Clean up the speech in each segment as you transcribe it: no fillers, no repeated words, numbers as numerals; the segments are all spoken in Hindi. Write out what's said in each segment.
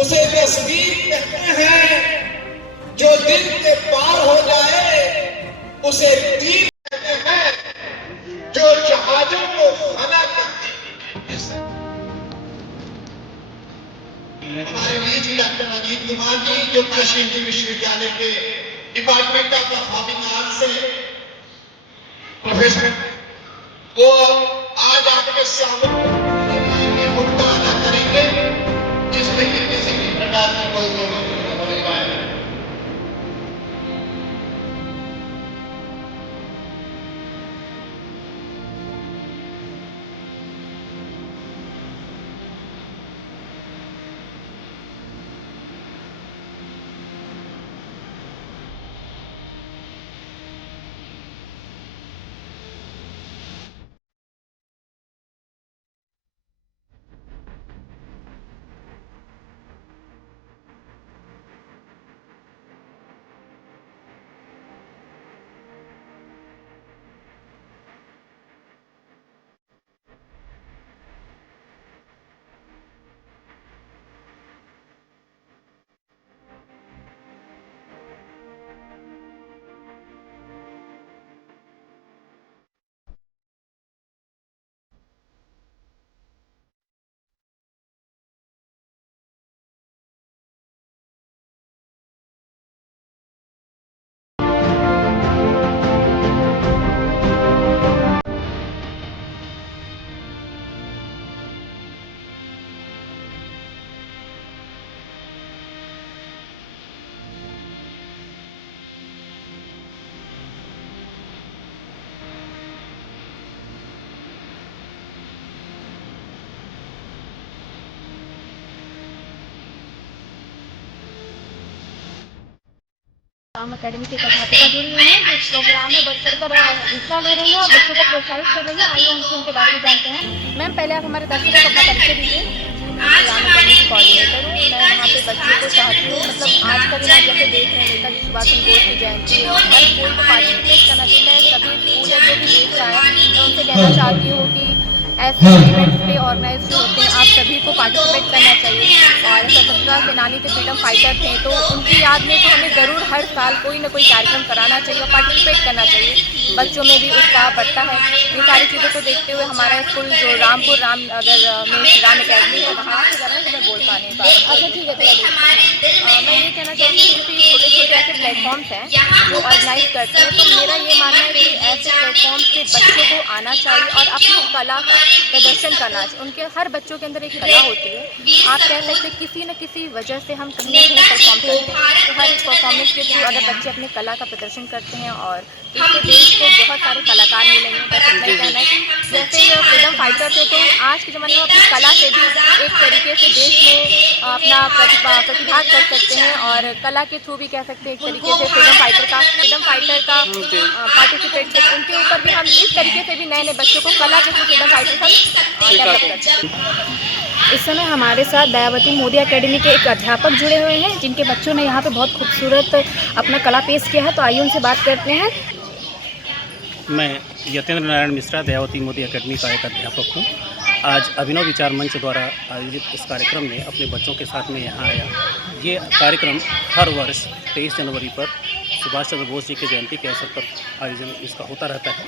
उसे तस्वीर कहते हैं, जो दिल के पार हो जाए उसे तीर कहते हैं, जो जहाजों को खाना करती है। हमारे बीच डॉक्टर अजीत कुमार जी, जो कृषि विश्वविद्यालय के डिपार्टमेंट ऑफ परफॉर्मिंग आर्ट्स से प्रोफेसर, वो आज आपके सामने मुद्दा अदा करेंगे जिसमें कि किसी भी प्रकार की कोई होने पाए। राम अकेडमी के अध्यापिका जुड़ी हुई है, जो इस प्रोग्राम में बढ़-चढ़कर हिस्सा ले रही है और बच्चों को प्रोत्साहित कर रही है। आइए उनसे उनके बारे में जानते हैं। मैम, पहले आप हमारे दर्शकों को अपना परिचय दीजिए। मैं राम अकेडमी की कोऑर्डिनेटर हूँ। मैं यहाँ पे बच्चों को चाहती हूँ, मतलब आज का दिन आप जैसे देख रहे हैं नेताजी सुभाष चंद्र बोस की जयंती है और हर कोई को पार्टिसिपेट करना चाहिए। मैं सभी स्कूल है जो भी देख रहा है, मैं उनसे कहना चाहती हूँ कि ऐसे इवेंट्स पे ऑर्गेनाइज जो होते हैं आप सभी को पार्टिसिपेट करना चाहिए। और स्वतंत्रता सेनानी थे, फ्रीडम फाइटर थे, तो उनकी याद में तो हमें ज़रूर हर साल कोई ना कोई कार्यक्रम कराना चाहिए और पार्टिसिपेट करना चाहिए। बच्चों में भी उत्साह बढ़ता है। ये सारी चीज़ों को देखते हुए हमारा स्कूल जो रामपुर रामनगर में श्री राम अकेडमी है, वहाँ से ज़रा मैं बोल पा नहीं पा रही। अच्छा, ठीक है, थोड़ा मैं ये कहना चाहती हूँ कि छोटे छोटे ऐसे प्लेटफॉर्म्स हैं जो ऑर्गेनाइज करते हैं, तो मेरा ये मानना है कि ऐसे प्लेटफॉर्म पे बच्चों को आना चाहिए और अपनी कला का प्रदर्शन करना चाहिए। उनके हर बच्चों के अंदर एक कला होती है। आप कह सकते हैं किसी न किसी वजह से हम कहीं ना कहीं परफॉर्म करते हैं, तो हर एक परफॉर्मेंस के थ्रू अगर बच्चे अपनी कला का प्रदर्शन करते हैं और इससे देश को बहुत सारे कलाकार मिलेंगे। बस इतना ही कहना है कि जैसे फ्रीडम फाइटर थे, तो आज के ज़माने में अपनी कला से भी एक तरीके से देश में अपना प्रतिभाग कर सकते हैं और कला के थ्रू भी कह सकते हैं एक तरीके से फ्रीडम फाइटर का पार्टिसिपेट करते, उनके ऊपर भी हम इस तरीके से भी नए नए बच्चों को कला के थ्रू फ्रीडम फाइटर का डेवलप करते हैं। इस समय हमारे साथ दयावती मोदी एकेडमी के एक अध्यापक जुड़े हुए हैं, जिनके बच्चों ने यहाँ पे बहुत खूबसूरत अपना कला पेश किया है, तो आइए उनसे बात करते हैं। मैं यतेंद्र नारायण मिश्रा, दयावती मोदी एकेडमी का एक अध्यापक हूँ। आज अभिनव विचार मंच द्वारा आयोजित इस कार्यक्रम में अपने बच्चों के साथ में यहाँ आया। ये कार्यक्रम हर वर्ष 23 जनवरी पर सुभाष चंद्र बोस जी की जयंती के अवसर पर आयोजन इसका होता रहता है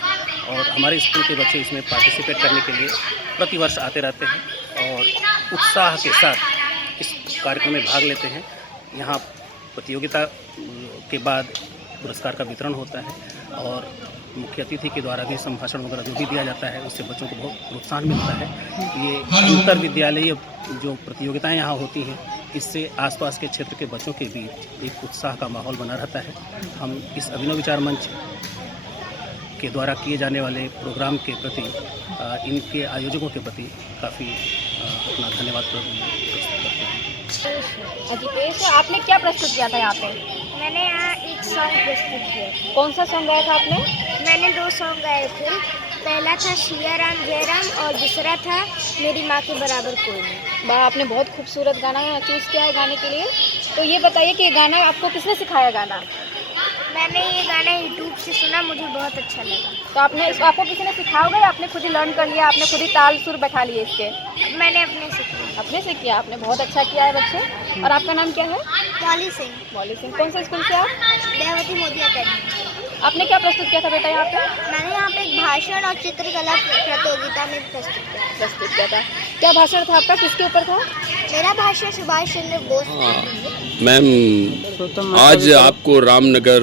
और हमारे स्कूल के बच्चे इसमें पार्टिसिपेट करने के लिए प्रतिवर्ष आते रहते हैं और उत्साह के साथ इस कार्यक्रम में भाग लेते हैं। यहाँ प्रतियोगिता के बाद पुरस्कार का वितरण होता है और मुख्य अतिथि के द्वारा भी संभाषण वगैरह जो भी दिया जाता है, उससे बच्चों को बहुत प्रोत्साहन मिलता है। ये अंतर विद्यालयीय जो प्रतियोगिताएं यहाँ होती हैं, इससे आसपास के क्षेत्र के बच्चों के बीच एक उत्साह का माहौल बना रहता है। हम इस अभिनव विचार मंच के द्वारा किए जाने वाले प्रोग्राम के प्रति, इनके आयोजकों के प्रति काफ़ी अपना धन्यवाद प्रस्तुत करते हैं। अजीतेश, आपने क्या प्रस्तुत किया था यहाँ पे? मैंने यहाँ एक सॉन्ग प्रस्तुत किया। कौन सा सॉन्ग गाया था आपने? मैंने 2 सॉन्ग गाए थे। पहला था सिया राम जय राम और दूसरा था मेरी माँ के बराबर कोई नहीं। वाह, आपने बहुत खूबसूरत गाना चूज़ किया है गाने के लिए। तो ये बताइए कि ये गाना आपको किसने सिखाया गाना? मैंने ये गाना यूट्यूब से सुना, मुझे बहुत अच्छा लगा। तो आपको किसी ने सिखाया होगा या आपने खुद ही लर्न कर लिया, आपने खुद ही ताल सुर बैठा लिए इसके? मैंने अपने से किया। अपने से किया आपने, बहुत अच्छा किया है बच्चे। और आपका नाम क्या है? मौली सिंह। मौली सिंह। कौन सा स्कूल से आप? दयावती मोदी अकेडमी। आपने क्या प्रस्तुत किया था बेटा यहाँ पे? मैंने यहाँ पे एक भाषण और चित्रकला प्रतियोगिता में प्रस्तुत किया था। क्या भाषण था आपका, किसके ऊपर था? मेरा भाषण सुभाष चंद्र बोस। मैम, आज आपको रामनगर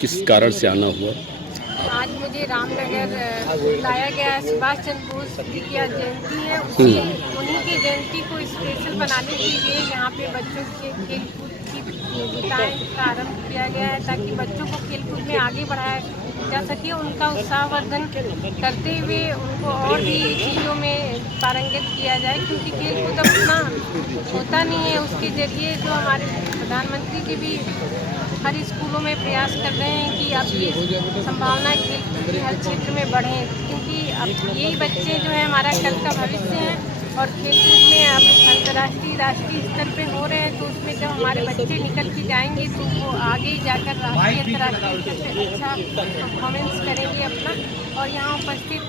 किस कारण से आना हुआ? आज मुझे रामनगर लाया गया, सुभाष चंद्र बोस की जयंती है, उन्हीं की जयंती को स्पेशल बनाने के लिए यहाँ पे बच्चों के खेलकूद की प्रतियोगिताएं प्रारंभ किया गया है, ताकि बच्चों को खेलकूद में आगे बढ़ाया जा सके, उनका उत्साहवर्धन करते हुए उनको और भी चीज़ों में पारंगत किया जाए, क्योंकि खेलकूद अब उतना होता नहीं है। उसके जरिए जो हमारे प्रधानमंत्री जी भी हर स्कूलों में प्रयास कर रहे हैं कि अब ये संभावना खेल की हर क्षेत्र में बढ़ें, क्योंकि अब यही बच्चे जो है हमारा कल का भविष्य है, और खेलकूद में अब अंतर्राष्ट्रीय राष्ट्रीय स्तर पे हो रहे हैं, तो उसमें जब हमारे बच्चे निकल के जाएंगे तो वो आगे जाकर राष्ट्रीय अंतर्राष्ट्रीय स्तर पे अच्छा परफॉर्मेंस करेंगे अपना। और यहाँ उपस्थित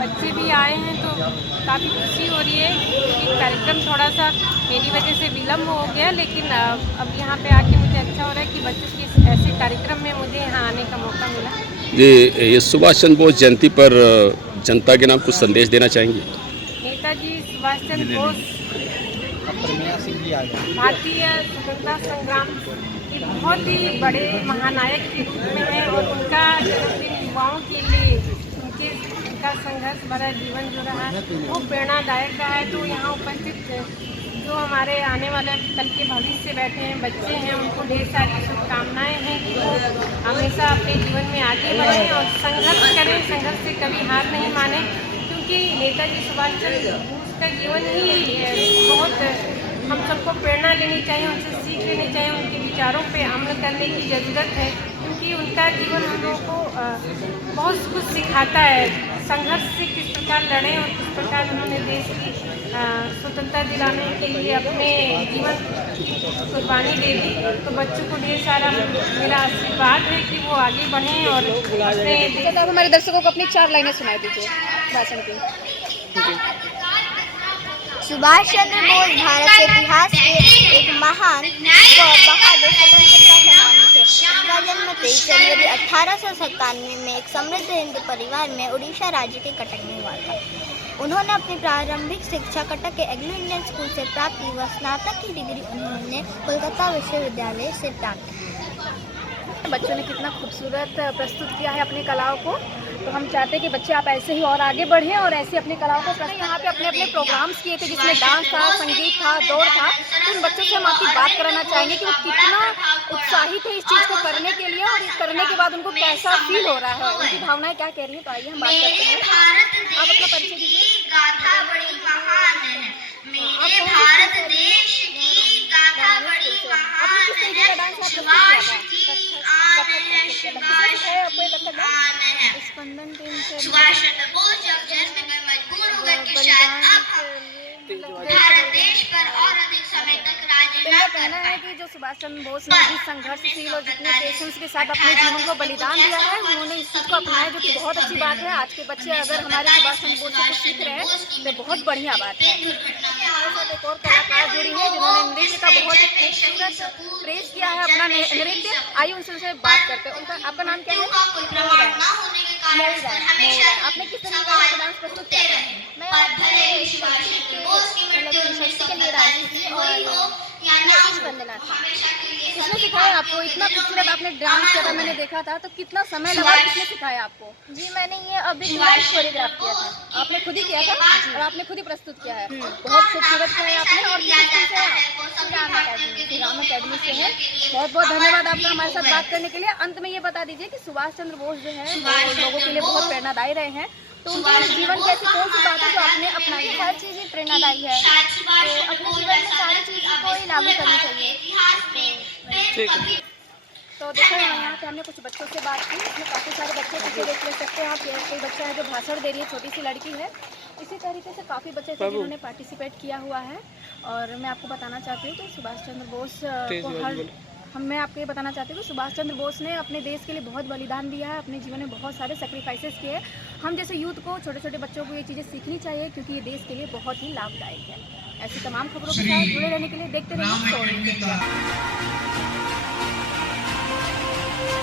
बच्चे भी आए हैं, तो काफ़ी खुशी हो रही है कि कार्यक्रम थोड़ा सा मेरी वजह से विलम्ब हो गया, लेकिन अब यहाँ पे आके मुझे अच्छा हो रहा है कि बच्चों के ऐसे कार्यक्रम में मुझे यहाँ आने का मौका मिला। ये सुभाष चंद्र बोस जयंती पर जनता के नाम कुछ संदेश देना चाहेंगे? नेताजी सुभाष चंद्र बोस भारतीय स्वतंत्रता संग्राम के बहुत ही बड़े महानायक के रूप में है, और उनका जन्मदिन युवाओं के लिए उनका संघर्ष भरा जीवन जो रहा वो प्रेरणादायक रहा है। तो यहाँ उपस्थित जो हमारे आने वाले कल के भविष्य से बैठे हैं बच्चे हैं, उनको ढेर सारी शुभकामनाएँ हैं कि वो हमेशा अपने जीवन में आगे बढ़ें और संघर्ष करें, संघर्ष से कभी हार नहीं माने, क्योंकि नेताजी सुभाष चंद्र बोस का जीवन ही बहुत हम सबको प्रेरणा लेनी चाहिए, उनसे सीख लेनी चाहिए, उनके विचारों पे अमल करने की ज़रूरत है, क्योंकि उनका जीवन हम लोगों को बहुत कुछ सिखाता है। संघर्ष से किस प्रकार लड़ें और किस प्रकार उन्होंने देश की स्वतंत्रता दिलाने के लिए अपने जीवन कुर्बानी दे दी। तो बच्चों को ढेर सारा मेरा आशीर्वाद है कि वो आगे बढ़ें और अपने आप हमारे दर्शकों को अपनी 4 लाइनें सुना दीजिए भाषण की। सुभाष चंद्र बोस भारत के इतिहास के एक महान व बहादुर स्वतंत्रता सेनानी थे। उनका जन्म 23 जनवरी 1897 में एक समृद्ध हिंदू परिवार में उड़ीसा राज्य के कटक में हुआ था। उन्होंने अपनी प्रारंभिक शिक्षा कटक के एंग्लो इंडियन स्कूल से प्राप्त की व स्नातक की डिग्री उन्होंने कोलकाता विश्वविद्यालय से प्राप्त की। बच्चों ने कितना खूबसूरत प्रस्तुत किया है अपनी कलाओं को, तो हम चाहते हैं कि बच्चे आप ऐसे ही और आगे बढ़ें और ऐसे अपनी कलाओं को प्रस्तुत। यहाँ पे अपने अपने प्रोग्राम्स किए थे जिसमें डांस था, संगीत था, दौड़ था। तो उन बच्चों से हम आपकी बात कराना चाहेंगे कि वो कितना उत्साहित है इस चीज़ को करने के लिए, और करने के बाद उनको कैसा फील हो रहा है, उनकी भावनाएं क्या कह रही हैं। तो आइए हम बात करते हैं। आप अपना परिचय दीजिए। स्पंदन टीम से सुभाष चंद्र बोस जब जन्म में मजबूर हो गए कि शायद अब भारत देश पर और अधिक समय तक राज्य मेरा कहना है कि जो सुभाष चंद्र बोस ने जिस संघर्षशील और जितने पेशेंस के साथ अपने जीवन को बलिदान दिया है, उन्होंने इस चीज़ को अपनाया, जो कि बहुत अच्छी बात है। आज के बच्चे अगर हमारे सुभाष चंद्र बोस से कुछ सीख रहे हैं तो बहुत बढ़िया बात है। हमारे साथ एक और कलाकार जुड़ी है जिन्होंने नृत्य का बहुत खूबसूरत प्रेस किया है, अपना नृत्य। आइए उनसे बात करते हैं। उनका आपका नाम क्या है? आपने किस तरह का डांस प्रस्तुत किया था? मैं शक्ति के लिए डांस की और वंदना था। किसने सिखाया आपको? इतना खूबसूरत आपने डांस किया था, मैंने देखा था। तो कितना समय लगा, किसने सिखाया आपको? जी मैंने ये अभी कोरियोग्राफ किया था। आपने खुद ही किया था और आपने खुद ही प्रस्तुत किया है। बहुत खूबसूरत किया है आपने। और राम अकेडमी से है। बहुत बहुत धन्यवाद आपका हमारे साथ बात करने के लिए। अंत में ये बता दीजिए कि सुभाष चंद्र बोस जो है वो लोगों के लिए बहुत प्रेरणादायी रहे हैं, तो उनके जीवन की ऐसी कौन सी बात है जो आपने अपनाई? हर चीज़ ही प्रेरणादायी है, तो अपने जीवन में सारी चीज़ों को ही लागू करनी चाहिए। तो देखो यहाँ पे हमने कुछ बच्चों से बात की, इसमें काफ़ी सारे बच्चे पीछे देख ले सकते हैं आप। कोई बच्चा है जो भाषण दे रही है, छोटी सी लड़की है। इसी तरीके से काफ़ी बच्चे थे जिन्होंने पार्टिसिपेट किया हुआ है। और मैं आपको बताना चाहती हूँ कि सुभाष चंद्र बोस को मैं आपको ये बताना चाहती हूँ कि सुभाष चंद्र बोस ने अपने देश के लिए बहुत बलिदान दिया है, अपने जीवन में बहुत सारे सेक्रीफाइसेस किए हैं। हम जैसे यूथ को, छोटे छोटे बच्चों को ये चीज़ें सीखनी चाहिए, क्योंकि ये देश के लिए बहुत ही लाभदायक है। ऐसी तमाम खबरों के साथ जुड़े रहने के लिए देखते रहिए सोनी इंडिया।